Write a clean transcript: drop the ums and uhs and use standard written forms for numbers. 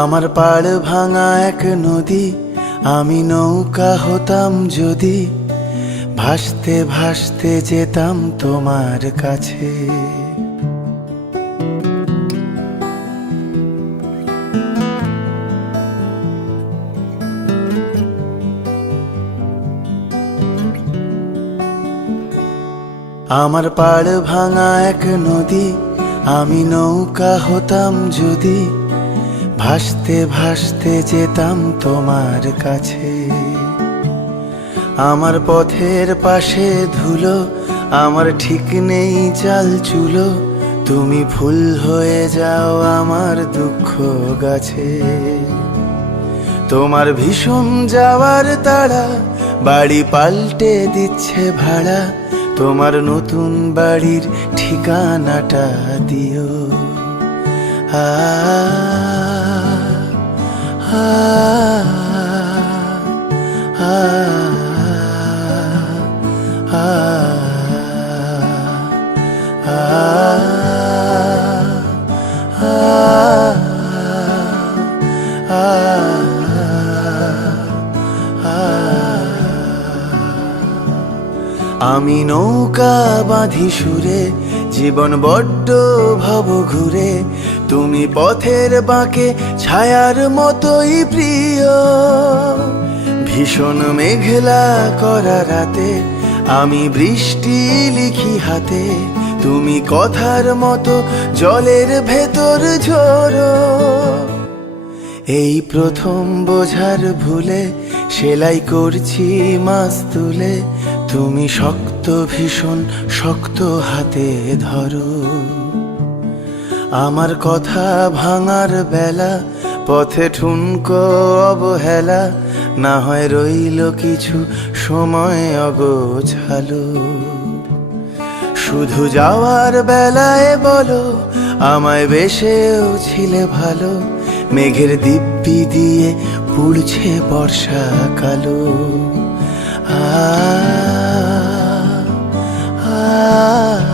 আমার পাড় ভাঙা এক নদী, আমি নৌকা হতাম যদি, ভাসতে ভাসতে যেতাম তোমার কাছে। আমার পাড় ভাঙা এক নদী, আমি নৌকা হতাম যদি, ভাসতে ভাসতে যেতাম তোমার কাছে। আমার পথের পাশে ধুলো, আমার ঠিক নেই চাল চুলো, তুমি ফুল হয়ে যাও আমার দুঃখ গাছে। তোমার ভীষণ যাওয়ার তাড়া, বাড়ি পাল্টে দিচ্ছে ভাড়া, তোমার নতুন বাড়ির ঠিকানাটা দিও। আ আ আ আ আমি নৌকা বাঁধি সুরে, জীবন বড্ড ভব ঘুরে, তুমি পথের বাঁকে ছায়ার মতোই প্রিয়। ভীষণ মেঘলা করা রাতে আমি বৃষ্টি লিখি হাতে, তুমি কথার মতো জলের ভেতর ঝরো। এই প্রথম বোঝার ভুলে সেলাই করছি মাছ তুলে, তুমি শক্ত ভীষণ শক্ত হাতে ধরো। আমার কথা ভাঙার বেলা, পথে ঠুনকো অবহেলা, না হয় রইল কিছু সময় অগোছালো। শুধু যাওয়ার বেলায় বলো, আমায় বেশেও ছিলে ভালো, মেঘের দিব্যি দিয়ে পুড়ছে বর্ষাকালো। আ আ